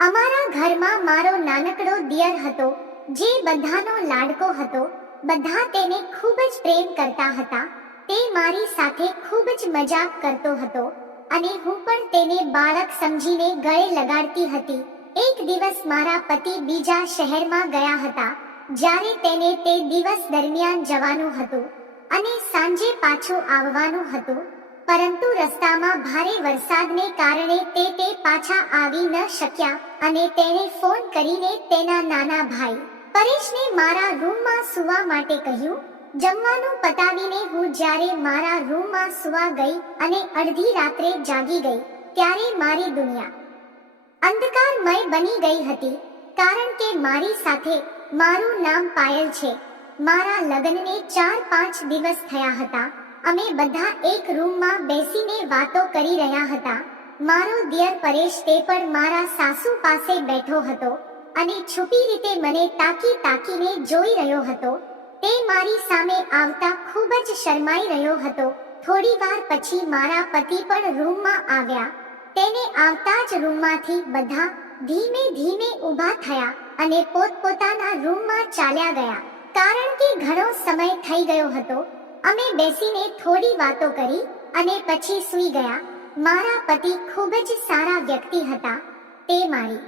અમારા ઘરમાં મારો નાનકડો દિયર હતો જે બધાનો લાડકો હતો. બધા તેને ખૂબ જ પ્રેમ કરતા હતા. તે મારી સાથે ખૂબ જ મજાક કરતો હતો અને હું પણ તેને બાળક સમજીને ગળે લગાડતી હતી. એક દિવસ મારા પતિ બીજા શહેરમાં ગયા હતા જ્યારે તેને તે દિવસ દરમિયાન જવાનું હતું અને સાંજે પાછું આવવાનું હતું, પરંતુ રસ્તામાં ભારે વરસાદને કારણે તે પાછા આવી ન શક્યા અને તેણે ફોન કરીને તેના નાના ભાઈ પરેશને મારા રૂમમાં સૂવા માટે કહ્યું. જમવાનું પતાવીને હું જ્યારે મારા રૂમમાં સૂવા ગઈ અને અડધી રાત્રે જાગી ગઈ ત્યારે મારી દુનિયા અંધકારમય બની ગઈ હતી, કારણ કે મારી સાથે મારું નામ પાયલ છે. મારા લગ્નને 4-5 દિવસ થયા હતા. અમે બધા એક રૂમમાં બેસીને વાતો કરી રહ્યા હતા. મારો દિયર પરેશ તે પણ મારા સાસુ પાસે બેઠો હતો અને છુપી રીતે મને તાકીને જોઈ રહ્યો હતો. તે મારી સામે આવતા ખૂબ જ શરમાઈ રહ્યો હતો. થોડી વાર પછી મારા પતિ પણ રૂમમાં આવ્યા. તેને આવતા જ રૂમમાંથી બધા ધીમે ધીમે ઊભા થયા અને પોતપોતાના રૂમમાં ચાલ્યા ગયા, કારણ કે ઘણો સમય થઈ ગયો હતો. અમે બેસીને થોડી વાતો કરી અને પછી સૂઈ ગયા. મારા પતિ ખૂબ જ સારા વ્યક્તિ હતા. તે મારી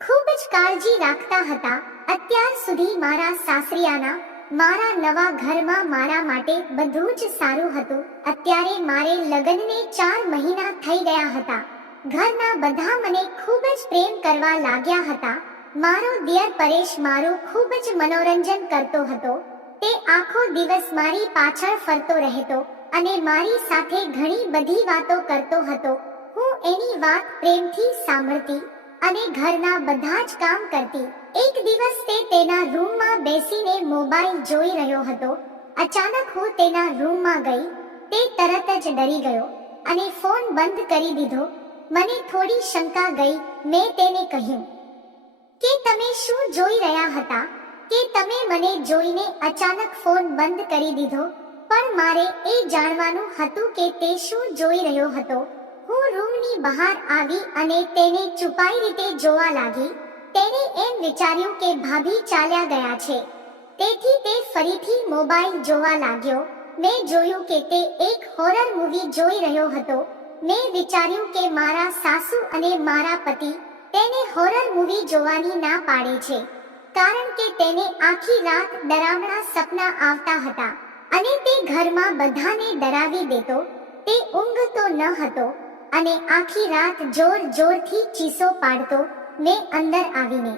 ખૂબ જ કાળજી રાખતા હતા. અત્યાર સુધી મારા સાસરિયાના મારા નવા ઘરમાં મારા માટે બધું જ સારું હતું. અત્યારે મારે લગ્નને 4 મહિના થઈ ગયા હતા. ઘરના બધા મને ખૂબ જ પ્રેમ કરવા લાગ્યા હતા. મારો દિયર પરેશ મારું ખૂબ જ મનોરંજન કરતો હતો. તે આખો દિવસ મારી પાછળ ફરતો રહેતો અને મારી સાથે ઘણી બધી વાતો કરતો હતો. હું એની વાત પ્રેમથી સાંભળતી અને ઘરના બધા જ કામ કરતી. એક દિવસ તે તેના રૂમમાં બેસીને મોબાઈલ જોઈ રહ્યો હતો. અચાનક હું તેના રૂમમાં ગઈ. તે તરત જ ડરી ગયો અને ફોન બંધ કરી દીધો. મને થોડી શંકા ગઈ. મેં તેને કહ્યું કે તમે શું જોઈ રહ્યા હતા કે તમે મને જોઈને અચાનક ફોન બંધ કરી દીધો? પણ મારે એ જાણવાનું હતું કે તે શું જોઈ રહ્યો હતો. હું રૂમની બહાર આવી અને તેને છુપાઈ રીતે જોવા લાગી. તેણે એમ વિચાર્યું કે ભાભી ચાલ્યા ગયા છે, તેથી તે ફરીથી મોબાઈલ જોવા લાગ્યો. મેં જોયું કે તે એક હોરર મૂવી જોઈ રહ્યો હતો. મેં વિચાર્યું કે મારા સાસુ અને મારા પતિ તેને હોરર મૂવી જોવાની ના પાડે છે, કારણ કે તેને આખી રાત ડરાવના સપના આવતા હતા અને તે ઘરમાં બધાને ડરાવી દેતો. તે ઊંઘતો ન હતો અને આખી રાત જોરથી ચીસો પાડતો. મેં અંદર આવીને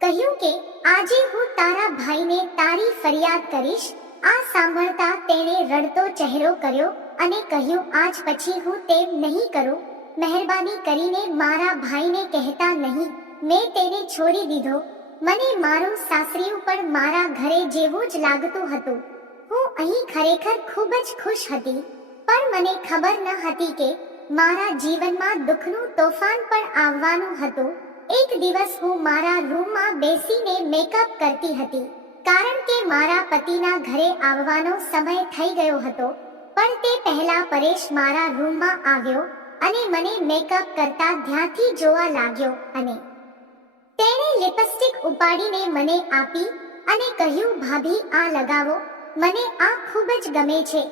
કહ્યું કે આજે હું તારા ભાઈને તારી ફરિયાદ કરીશ. આ સાંભળતા તેણે રડતો ચહેરો કર્યો અને કહ્યું, આજ પછી હું તેમ નહીં કરું. મહેરબાની કરીને મારા ભાઈને કહેતા નહીં. મેં તેને છોડી દીધો. મને મારું સાસરિયું પણ મારા ઘરે જેવું જ લાગતું હતું. હું અહીં ખરેખર ખૂબ જ ખુશ હતી, પણ મને ખબર ન હતી કે મારા જીવનમાં દુઃખનું તોફાન પણ આવવાનું હતું. એક દિવસ હું મારા રૂમમાં બેસીને મેકઅપ કરતી હતી, કારણ કે મારા પતિના ઘરે આવવાનો સમય થઈ ગયો હતો. પણ તે પહેલા પરેશ મારા રૂમમાં આવ્યો અને મને મેકઅપ કરતા ધ્યાનથી જોવા લાગ્યો અને તેણે લિપસ્ટિક ઉપાડીને મને આપી અને કહ્યું, ભાભી આ લગાવો, મને આ ખૂબ જ ગમે છે.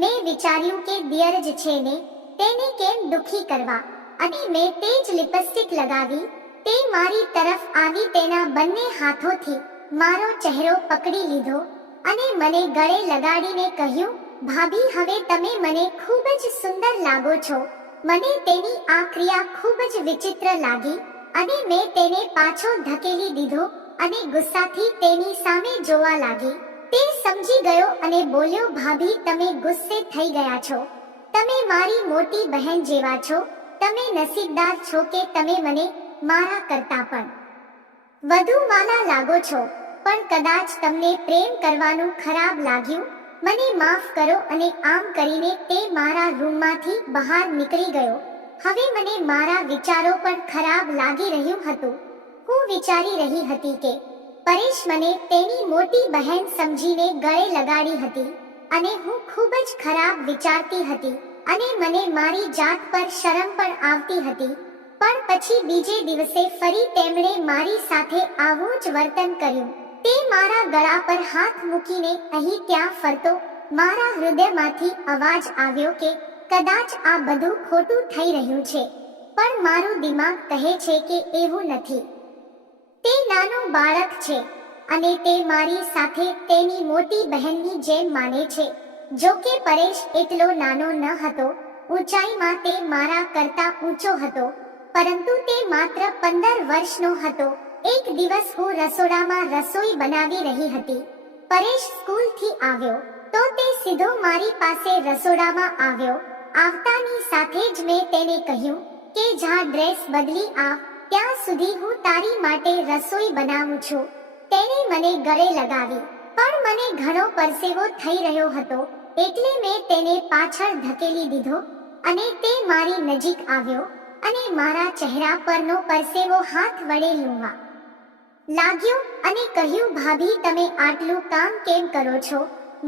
મેં વિચાર્યું કે દિયર જ છે ને, તેને કેમ દુખી કરવા, અને મેં તે જ લિપસ્ટિક લગાવી. તે મારી તરફ આવી તેના બંને હાથોથી મારો ચહેરો પકડી લીધો અને મને ગળે લગાડીને કહ્યું, ભાભી હવે તમે મને ખૂબ જ સુંદર લાગો છો. મને તેની આ ક્રિયા ખૂબ જ વિચિત્ર લાગી અને મેં તેને પાછો ધકેલી દીધો અને ગુસ્સાથી તેની સામે જોવા લાગી. તે સમજી ગયો અને બોલ્યો, ભાભી તમે ગુસ્સે થઈ ગયા છો. તમે મારી મોટી બહેન જેવા છો. તમે નસીબદાર છો કે તમે મને મારા કરતા પણ વધુ વાલા લાગો છો. પણ કદાચ તમને પ્રેમ કરવાનું ખરાબ લાગ્યું. મને માફ કરો. અને આમ કરીને તે મારા રૂમમાંથી બહાર નીકળી ગયો. હવે મને મારા વિચારો પણ ખરાબ લાગી રહ્યું હતું. હું વિચારી રહી હતી કે પરેશ મને તેની મોટી બહેન સમજીને ગળે લગાડી હતી અને હું ખૂબ જ ખરાબ વિચારતી હતી અને મને મારી જાત પર શરમ પણ આવતી હતી. પણ પછી બીજે દિવસે ફરી તેમણે મારી સાથે આવું જ વર્તન કર્યું. તે મારા ગળા પર હાથ મૂકીને અહીં ત્યાં ફરતો. મારા હૃદયમાંથી અવાજ આવ્યો કે કદાચ આ બધું ખોટું થઈ રહ્યું છે, પણ મારું દિમાગ કહે છે કે એવું નથી. તે નાનું બાળક છે અને તે મારી સાથે તેની મોટી બહેનની જેમ માને છે. જો કે પરેશ એટલો નાનો ન હતો. ઊંચાઈમાં તે મારા કરતા ઊંચો હતો, પરંતુ તે માત્ર 15 વર્ષનો હતો. એક દિવસ હું રસોડામાં રસોઈ બનાવી રહી હતી. પરેશ સ્કૂલથી આવ્યો તો તે સીધો મારી પાસે રસોડામાં આવ્યો. આવતાની સાથે જ મેં તેને કહ્યું કે જા ડ્રેસ બદલી આવ, ત્યાં સુધી હું તારી માટે રસોઈ બનાવું છું. તેણે મને ગળે લગાવી, પણ મને ઘણો પરસેવો થઈ રહ્યો હતો, એટલે મેં તેને પાછળ ધકેલી દીધો અને તે મારી નજીક આવ્યો અને મારા ચહેરા પરનો પરસેવો હાથ વડે લૂંવા લાગ્યો અને કહ્યું, ભાભી તમે આટલું કામ કેમ કરો છો?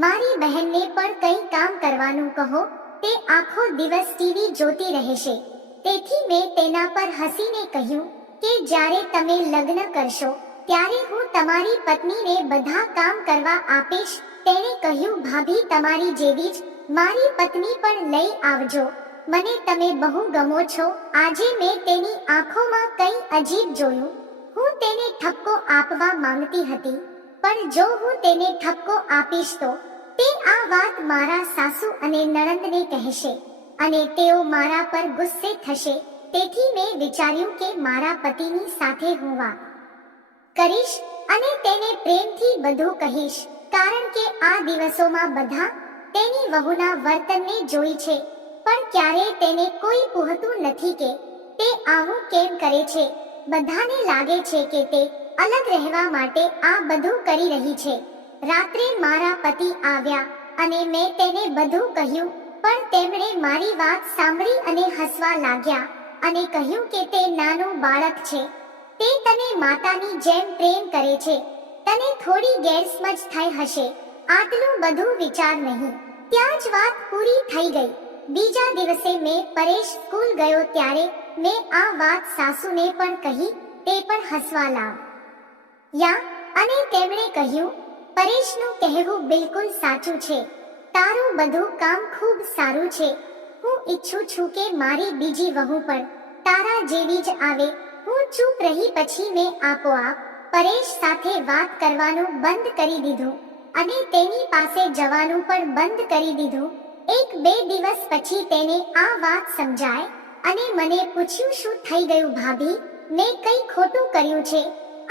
મારી બહેનને પણ કંઈ કામ કરવાનું કહો, તે આખો દિવસ ટીવી જોતી રહેશે. તેથી મેં તેના પર હસીને કહ્યું કે જ્યારે તમે લગ્ન કરશો ત્યારે હું તમારી પત્નીને બધા કામ કરવા આપીશ. તેણે કહ્યું, ભાભી તમારી જેવી જ મારી પત્ની પણ લઈ આવજો, મને તમે બહુ ગમો છો. આજે મેં તેની આંખોમાં કંઈ અજીબ જોયું. હું તેને ઠપકો આપવા માંગતી હતી, પણ જો હું તેને ઠપકો આપીશ તો તે આ વાત મારા સાસુ અને નણંદને કહેશે અને તેઓ મારા પર ગુસ્સે થશે. તેથી મેં વિચાર્યું કે મારા પતિની સાથે હું વાત કરીશ અને તેને પ્રેમથી બધું કહીશ, કારણ કે આ દિવસોમાં બધા તેની વહુના વર્તનને જોઈ છે, પણ ક્યારેય તેને કોઈ પૂછતું નથી કે તે આવું કેમ કરે છે. બધાને લાગે છે કે તે અલગ રહેવા માટે આ બધું કરી રહી છે. રાત્રે મારા પતિ આવ્યા અને મેં તેને બધું કહ્યું, પણ તેમણે મારી વાત સાંભળી અને હસવા લાગ્યા અને કહ્યું કે તે નાનું બાળક છે, તે તને માતાની જેમ પ્રેમ કરે છે, તને થોડી ગેરસમજ થઈ હશે, આટલું બધું વિચાર નહીં. ત્યાં જ વાત પૂરી થઈ ગઈ. બીજા દિવસે મેં પરેશ સ્કૂલ ગયો ત્યારે મેં આ વાત સાસુને પણ કહી. તે પણ હસવા લાગ્યા અને તેમણે કહ્યું, પરેશનું કહેવું બિલકુલ સાચું છે, તારું બધું કામ ખૂબ સારું છે. હું ઈચ્છું છું કે મારી બીજી વહુ પણ તારા જેવી જ આવે. હું ચૂપ રહી. પછી મેં આપોઆપ પરેશ સાથે વાત કરવાનું બંધ કરી દીધું અને તેની પાસે જવાનું પણ બંધ કરી દીધું. 1-2 દિવસ પછી તેને આ વાત સમજાય અને મને પૂછ્યું, શું થઈ ગયું ભાભી? મેં કંઈ ખોટું કર્યું છે?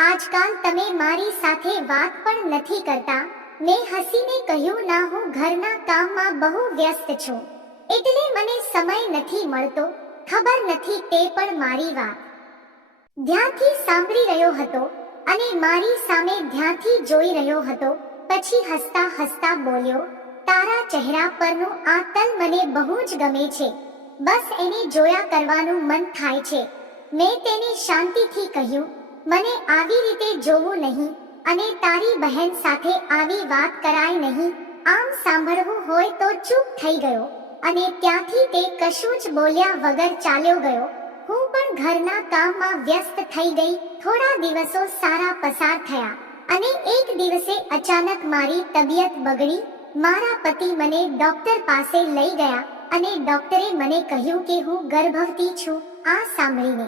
આજકાલ તમે મારી સાથે વાત પણ નથી કરતા. મેં હસીને કહ્યું, ના, હું ઘરના કામમાં બહુ વ્યસ્ત છું, એટલે મને સમય નથી મળતો. ખબર નથી, તે પણ મારી વાત ધ્યાનથી સાંભળી રહ્યો હતો અને મારી સામે ધ્યાનથી જોઈ રહ્યો હતો. પછી હસતા હસતા બોલ્યો, તારા ચહેરા પરનું આ તલ મને બહુ જ ગમે છે, બસ એને જોયા કરવાનું મન થાય છે. મેં તેને શાંતિથી કહ્યું, મને આવી રીતે જોવું નહીં અને તારી બહેન સાથે આવી વાત કરાય નહીં. આમ સાંભળવું હોય તો ચૂપ થઈ ગયો અને ત્યાંથી તે કશું જ બોલ્યા વગર ચાલ્યો ગયો. હું પણ ઘરના કામમાં વ્યસ્ત થઈ ગઈ. થોડા દિવસો સારા પસાર થયા અને એક દિવસે અચાનક મારી તબિયત બગડી. મારા પતિ મને ડોક્ટર પાસે લઈ ગયા અને ડોક્ટરે મને કહ્યું કે હું ગર્ભવતી છું. આ સાંભળીને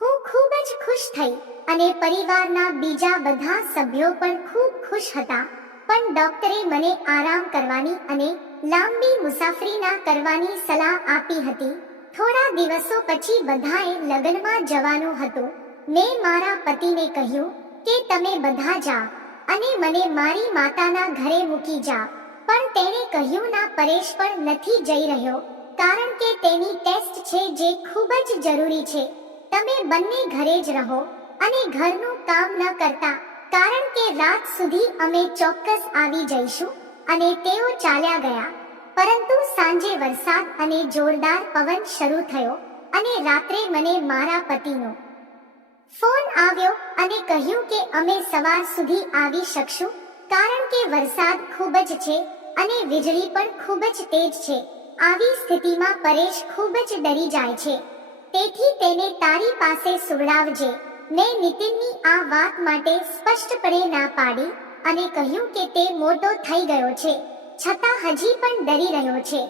હું ખૂબ જ ખુશ થઈ અને પરિવારના બીજા બધા સભ્યો પણ ખૂબ ખુશ હતા. પણ ડોક્ટરે મને આરામ કરવાની અને લાંબી મુસાફરી ના કરવાની સલાહ આપી હતી. થોડા દિવસો પછી બધાએ લગ્નમાં જવાનું હતું. મેં મારા પતિને કહ્યું કે તમે બધા જાઓ અને મને મારી માતાના ઘરે મૂકી જાઓ. પણ તેણે કહ્યું, ના, પરેશ પણ નથી જઈ રહ્યો, કારણ કે તેની ટેસ્ટ છે જે ખૂબ જ જરૂરી છે. તમે બંને ઘરે જ રહો અને ઘરનું કામ ન કરતા, કારણ કે રાત સુધી અમે ચોક્કસ આવી જઈશું. અને તેઓ ચાલ્યા ગયા. પરંતુ સાંજે વરસાદ અને જોરદાર પવન શરૂ થયો અને રાત્રે મને મારા પતિનો ફોન આવ્યો અને કહ્યું કે અમે સવાર સુધી આવી શકશું, કારણ કે વરસાદ ખૂબ જ છે અને વીજળી પણ ખૂબ જ તેજ છે. આવી સ્થિતિમાં પરેશ ખૂબ જ ડરી જાય છે. તેથી તેને તારી પાસે સુવડાવજે. મેં નીતિનની આ વાત માટે સ્પષ્ટપણે ના પાડી અને કહ્યું કે તે મોટો થઈ ગયો છે, છતાં હજી પણ ડરી રહ્યો છે.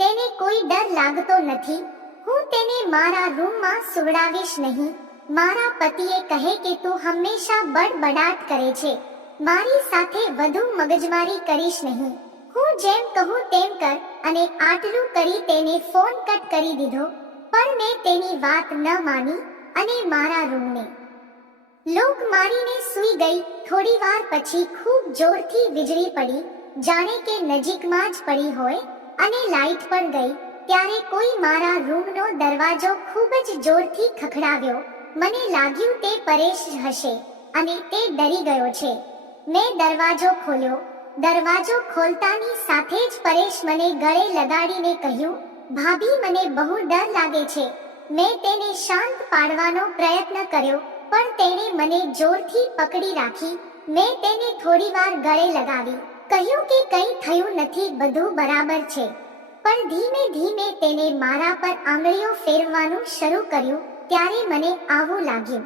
તેને કોઈ ડર લાગતો નથી. હું તેને મારા રૂમમાં સુવડાવીશ નહીં. મારા પતિએ કહે કે તું હંમેશા બડબડાટ કરે છે, મારી સાથે વધુ મગજમારી કરીશ નહીં. હું જેમ કહું તેમ કર. અને આટલું કરી તેને ફોન કટ કરી દીધો. પણ મેં તેની વાત ન માની અને મારા રૂમને લોક મારીને સૂઈ ગઈ. થોડી વાર પછી ખૂબ જોરથી વીજળી પડી, જાણે કે નજીકમાં જ પડી હોય, અને લાઈટ પણ ગઈ. ત્યારે કોઈ મારા રૂમનો દરવાજો ખૂબ જ જોરથી ખખડાવ્યો. મને લાગ્યું તે પરેશ જ હશે અને તે ડરી ગયો છે. મેં દરવાજો ખોલ્યો. દરવાજો ખોલતાની સાથે જ પરેશ મને ગળે લગાડીને કહ્યું, ભાભી, મને બહુ ડર લાગે છે. મેં તેને શાંત પાડવાનો પ્રયત્ન કર્યો, પણ તેણે મને જોરથી પકડી રાખી. મેં તેને થોડીવાર ગળે લગાવી, કહ્યું કે કંઈ થયું નથી, બધું બરાબર છે. પણ ધીમે ધીમે તેને મારા પર આંગળીઓ ફેરવવાનું શરૂ કર્યું. ત્યારે મને આવું લાગ્યું.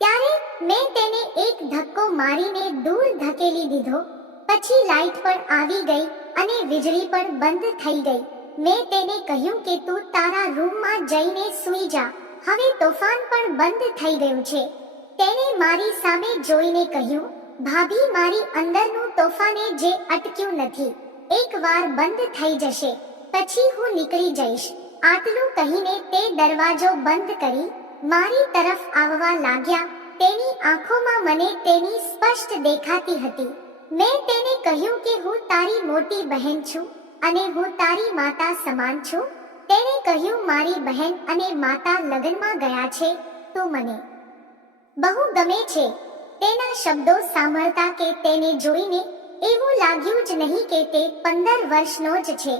ત્યારે મેં તેને એક ધક્કો મારીને દૂર ધકેલી દીધો. પછી લાઈટ પણ આવી ગઈ અને વીજળી પણ બંધ થઈ ગઈ. મેં તેને કહ્યું કે તું તારા રૂમમાં જઈને સૂઈ જા, હવે તોફાન પણ બંધ થઈ ગયું છે. તેણે મારી સામે જોઈને કહ્યું, ભાભી, મારી અંદરનું તોફાને જે અટક્યું નથી, એકવાર બંધ થઈ જશે પછી હું નીકળી જઈશ. આટલું કહીને તે દરવાજો બંધ કરી મારી તરફ આવવા લાગ્યા. તેની આંખોમાં મને તેની સ્પષ્ટ દેખાતી હતી. મેં તેને કહ્યું કે હું તારી મોટી બહેન છું અને હું તારી માતા સમાન છું. તેણે કહ્યું, મારી બહેન અને માતા લગ્નમાં ગયા છે, તું મને બહુ ગમે છે. તેના શબ્દો સાંભળતા કે તેને જોઈને એવું લાગ્યું જ નહીં કે તે 15 વર્ષનો જ છે.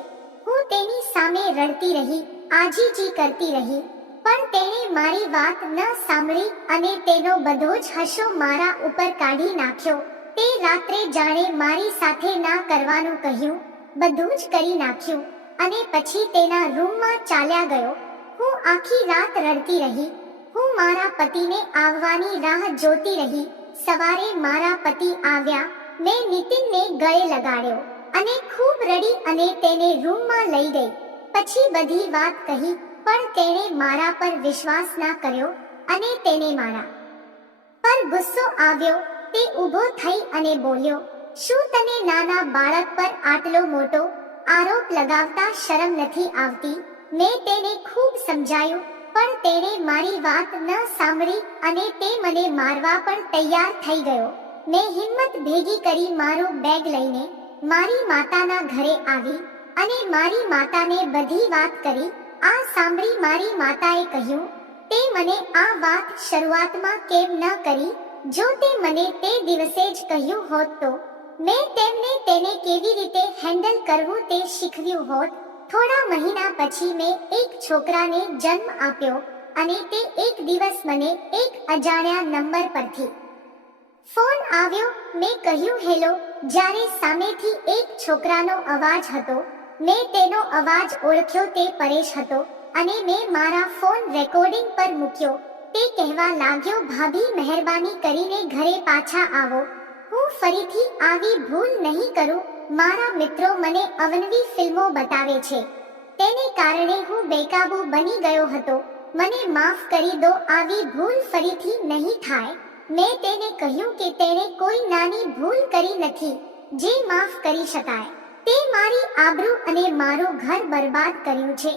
હું તેની સામે રડતી રહી, આજીજી કરતી રહી, પણ તેણે મારી વાત ન સાંભળી અને તેનો બધો જ હશો મારા ઉપર કાઢી નાખ્યો. તે રાત્રે જાણે મારી સાથે ના કરવાનું કહ્યું, બધું જ કરી નાખ્યું અને પછી તેના રૂમમાં ચાલ્યા ગયો. હું આખી રાત રડતી રહી. હું મારા પતિને આવવાની રાહ જોતી રહી. સવારે મારા પતિ આવ્યા. મેં નીતિનને ગળે લગાડ્યો અને ખૂબ રડી અને તેને રૂમમાં લઈ ગઈ. પછી બધી વાત કહી, પણ તેણે મારા પર વિશ્વાસ ના કર્યો અને તેને મારા પર ગુસ્સો આવ્યો. તે ઊભો થઈ અને બોલ્યો, શું તને નાના બાળક પર આટલો મોટો આરોપ લગાવતા શરમ નથી આવતી? મેં તેને ખૂબ સમજાયું, પણ તેણે મારી વાત ન સાંભળી અને તે મને મારવા પણ તૈયાર થઈ ગયો. મેં હિંમત ભેગી કરી મારું બેગ લઈને મારી માતાના ઘરે આવી અને મારી માતાને બધી વાત કરી. આ સાંભળી મારી માતાએ કહ્યું, તે મને આ વાત શરૂઆતમાં કેમ ન કરી? જો તે મને તે દિવસે જ કહ્યું હોત તો મેં તેમને તેને કેવી રીતે હેન્ડલ કરવું તે શીખવ્યું હોત. થોડા મહિના પછી મેં એક છોકરાને જન્મ આપ્યો અને તે એક દિવસ મને એક અજાણ્યા નંબર પરથી ફોન આવ્યો. મેં કહ્યું, હેલો. જ્યારે સામેથી એક છોકરાનો અવાજ હતો. મેં તેનો અવાજ ઓળખ્યો, તે પરેશ હતો અને મેં મારા ફોન રેકોર્ડિંગ પર મૂક્યો. તે કહેવા લાગ્યો, ભાભી, મહેરબાની કરીને ઘરે પાછા આવો. હું ફરીથી આવી ભૂલ નહીં કરું. મારા મિત્રો મને અવનવી ફિલ્મો બતાવે છે, તેને કારણે હું બેકાબૂ બની ગયો હતો. મને માફ કરી દો, આવી ભૂલ ફરીથી નહીં થાય. મેં તેને કહ્યું કે તેણે કોઈ નાની ભૂલ કરી નથી જે માફ કરી શકાય. તે મારી આબરૂ અને મારું ઘર બરબાદ કર્યું છે.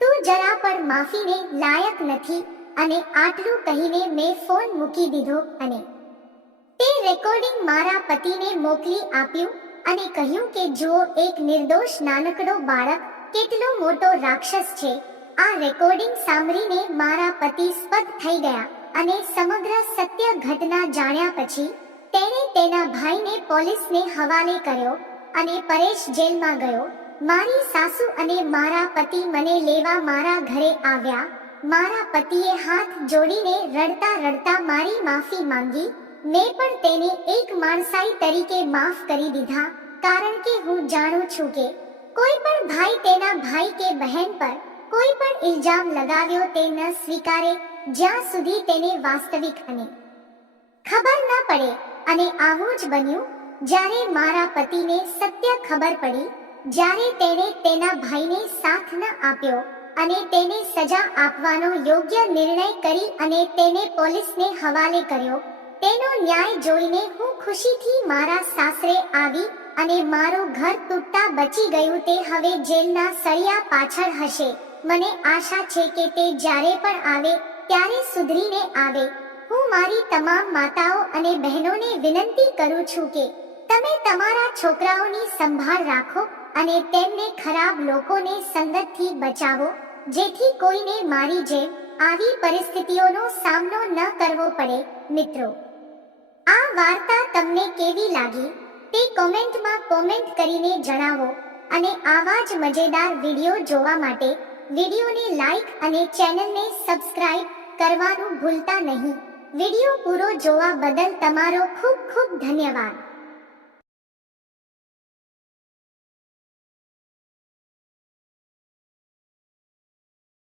તું જરા પણ માફીને લાયક નથી. અને આટલું કહીને મેં ફોન મૂકી દીધો અને તે રેકોર્ડિંગ મારા પતિને મોકલી આપ્યું અને કહ્યું કે જુઓ, એક નિર્દોષ નાનકડો બાળક કેટલો મોટો રાક્ષસ છે. આ રેકોર્ડિંગ સાંભળીને મારા પતિ સ્તબ્ધ થઈ ગયા અને સમગ્ર સત્ય ઘટના જાણ્યા પછી તેણે તેના ભાઈને પોલીસને હવાલે કર્યો અને પરેશ જેલમાં ગયો. મારી સાસુ અને મારા પતિ મને લેવા મારા ઘરે આવ્યા. મારા પતિએ હાથ જોડીને રડતા રડતા મારી માફી માંગી. મેં પણ તેને એક માણસાઈ તરીકે માફ કરી દીધા, કારણ કે હું જાણું છું કે કોઈ પણ ભાઈ તેના ભાઈ કે બહેન પર કોઈ પણ ઇલ્ઝામ લગાવ્યો તે ન સ્વીકારે જ્યાં સુધી તેને વાસ્તવિક અને ખબર ન પડે. અને આવું જ બન્યું જ્યારે મારા પતિને સત્ય ખબર પડી, જ્યારે તેણે તેના ભાઈને સાથ ન આપ્યો અને તેને સજા આપવાનો યોગ્ય નિર્ણય કરી અને તેને પોલીસને હવાલે કર્યો. તેનો ન્યાય જોઈને હું ખુશીથી મારા સાસરે આવી અને મારું ઘર તૂટતા બચી ગયું. તે હવે જેલના સળિયા પાછળ હશે. મને આશા છે કે તે જ્યારે પણ આવે ત્યારે સુધરીને આવે. હું મારી તમામ માતાઓ અને બહેનોને વિનંતી કરું છું કે તમે તમારા છોકરાઓની સંભાળ રાખો અને તેમને ખરાબ લોકોને સંગતથી બચાવો, જેથી કોઈને મારી જેમ આવી પરિસ્થિતિઓનો સામનો ન કરવો પડે. મિત્રો, આ વાર્તા તમને કેવી લાગી તે કોમેન્ટમાં કોમેન્ટ કરીને જણાવો અને આવા જ મજેદાર વિડીયો જોવા માટે વિડીયોને લાઈક અને ચેનલને સબસ્ક્રાઇબ કરવાનું ભૂલતા નહીં. વિડીયો પૂરો જોવા બદલ તમારો ખૂબ ખૂબ ધન્યવાદ.